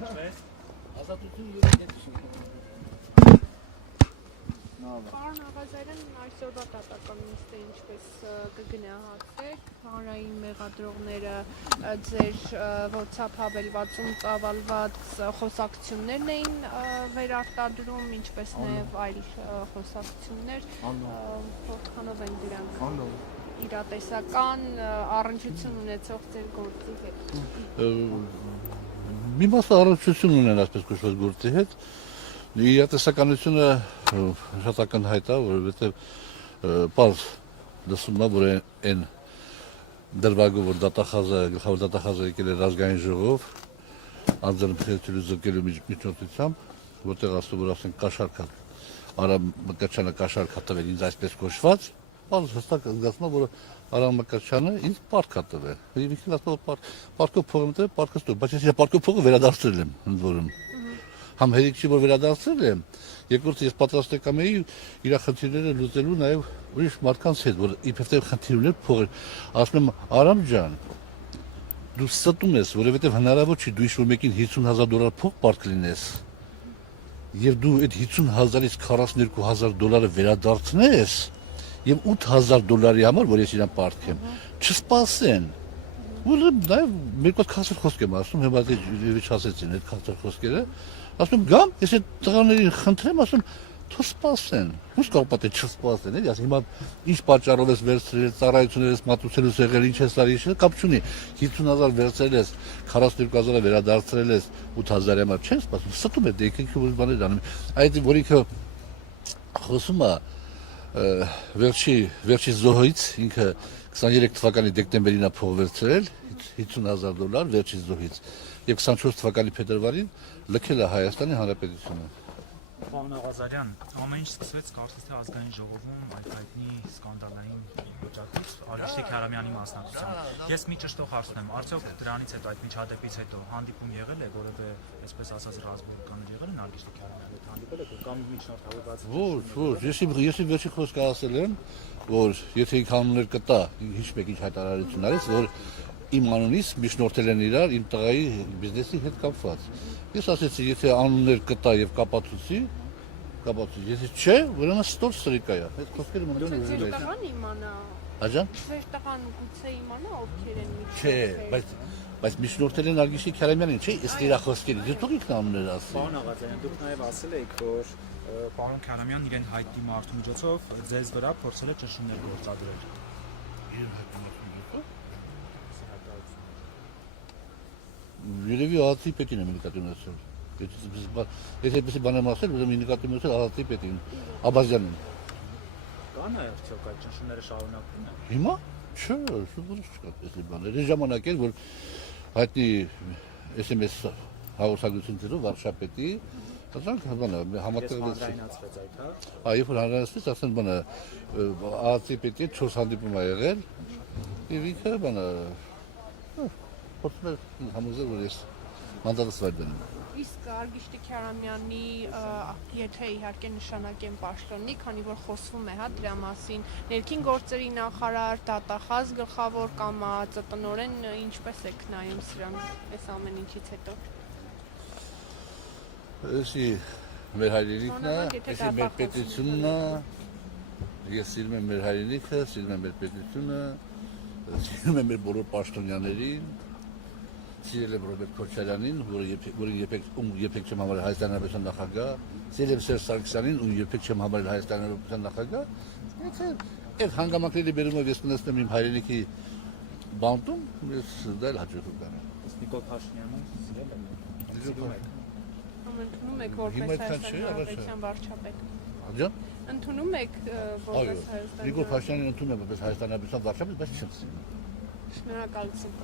Ազատություն յուրաքանչյուր։ Պարոն Աղազարյան, այսօրվա դատական նիստը ինչպես կգնահատեք, հանրային մեղադրողները ձեր WhatsApp հավելվածում ծավալված խոսակցություններն էին վերարտադրում, ինչպես նաև այլ խոսակցություններ, որքանով են դրանք իրատեսական առնչություն ունեցող ձեր գործի հետ։ Մի մասը առնչություն ունեն այսպես կոչված գործի հետ, իրատեսականությունը շատ ակնհայտ է, որովհետև պարզ լսում է, որ այն դրվագը, որ գլխավոր դատախազը եկել է ազգային ժողով, անձնապահովելու զրկելու միջնորդությամբ, որտեղ ասում որ ասեն կաշառք Արամ Մկրտչյանը կաշառք է տվել ինձ այսպես կոչված, պարզ հստակ զգացում է, որ Արամ Մկրտչյանը ինձ պարտք է տվել։ Եվ ինքն ասում է պարտքով փող եմ տվել, պարտքս տուր, բայց ես պարտքով փողը վերադարձրել եմ ընդ որում։ Համ հերիք չի, որ վերադարձրել եմ, երկրորդը ես պատրաստ եկամ էի իր խնդիրները լուծելու նաև ուրիշ մարդկանց հետ, որ իբրև խնդիր ուներ փողեր։ Ասում եմ Արամ ջան, դու ստում ես, որովհետև հնարավոր չի դու ինչ-որ մեկին $50,000 փող պարտք լինես, եւ դու այդ $50,000-ից $42,000 վերադարձնես, եւ $8,000 համար, որ ես իրան պարտք եմ, չսպասեն։ Որ նաև մեկ հատ քասր խոսք եմ ասում, հիմա դե չասեցին այդ քասր խոսքերը, ասում գամ, ես այդ տղաներին խնդրեմ, ասում թող սպասեն, ո՞ւս կարող պատե չսպասեն, էլի, ասում հիմա ինչ պատճառով ես վերցրել, ծառայություններ ես մատուցելու եղել, ինչ ես արի, ինչ կապ չունի, 50,000 վերցրել ես, 42,000 վերադարձրել ես, 8,000 համար չես սպասում, ստում է, դե եկեք որ բաներ անում, այդ որ ինքը խոսում է վերջի զոհից ինքը 23 թվականի դեկտեմբերին է փող վերցրել $50,000 վերջի զոհից եւ 24 թվականի փետրվարին լքել է Հայաստանի Հանրապետությունը։ Պարոն Աղազարյան, ամեն ինչ սկսվեց կարծես թե ազգային ժողովում այդ հայտնի սկանդալային վիճակից Արիշտիկ Հարամյանի մասնակցությամբ։ Ես մի ճշտող հարց ունեմ, արդյոք դրանից հետո այդ միջադեպից հետո հանդիպում եղել է, որևէ այսպես ասած ռազմական եղել է Արիշտիկ Հարամյանի հետ հանդիպել եք կամ միջնորդավորված։ Ոչ, ես վերջի խոսքը ասել եմ, որ եթե ինքը անուններ կտա, ինչ մեկ ինչ հայտարարություն արեց, որ իմ անունից միջնորդել են իրար իմ տղայի բիզնեսի հետ կապված։ Ես ասեցի, եթե անուններ կտա եւ կապացուցի, եթե չէ, ուրեմն ստոր սրիկա է։ Այդ խոսքերը մնում են ուժել։ Ձեր տղան իմանա։ Աջան։ Ձեր տղան գուցե իմանա ովքեր են միջնորդել։ Չէ, բայց միջնորդել են Արգիշիկ Քարամյանին, չէ, ըստ իր խոսքերի։ Դու թող ինքն անուններ ասի։ Պարոն Աղազարյան, դուք նաեւ ասել եք, որ պարոն Քարամյանն իրեն հայտնի մարդու միջոցով ձեզ վրա փորձել է ճնշումներ գործադրել։ Երևի ԱԱՑ-ի պետին եմ նկատի ունեցել։ Եթե այդպեսի բան եմ ասել, ուրեմն նկատի ունեցել ԱԱՑ-ի պետին, Աբազյանին։ Կան արդյոք այդ ճնշումները շարունակվում են։ Հիմա? Չէ, սովորաբար չկա այդպեսի բաներ։ Այն ժամանակ էր, որ հայտնի SMS հաղորդագրություններով վարշապետի, ասենք բանը համատեղվեցին։ Հանրայնացվեց այդ, հա։ Երբ որ հանրայնացվեց, ասեն բանը ԱԱՑ-ի պետի 4 հանդիպում ա եղել, եւ ինքը բանը փոխվել համոզել, որ ես մանդատս վայր դնում։ Իսկ Արգիշտիկ Հարամյանի, եթե իհարկե նշանակեն պաշտոնի, քանի որ խոսվում է, հա, դրա մասին, ներքին գործերի նախարար, դատախազ գլխավոր կամ ԱԱԾ-տնօրեն ինչպես եք նայում սրան, այս ամեն ինչից հետո։ Էսի մեր հայրենիքն է, էսի մեր պետությունն է, ես սիրում եմ մեր հայրենիքը, սիրում եմ մեր պետությունը, սիրում եմ մեր բոլոր պաշտոնյաներին, սիրել եմ Ռոբերտ Քոչարյանին, որին երբեք չեմ համարել Հայաստանի Հանրապետության նախագահ, սիրել եմ Սերժ Սարգսյանին, ում երբեք չեմ համարել Հայաստանի Հանրապետության նախագահ, այդ հանգամանքների բերումով ես կնստեմ իմ հայրենիքի բանտում, ես դա էլ հաճույք կունենամ։ Նիկոլ Փաշինյանին սիրել եմ։ Ընդունում եք որպես Հայաստանի Հանրապետության վարչապետ։ Աջան։ Ընդունում եք որպես Հայաստանի։ Նիկոլ Փաշինյանին ընդունում եմ որպես Հայաստանի Հանրապետության վարչապետ, բայց չեմ սիրում։ Շնորհակալություն։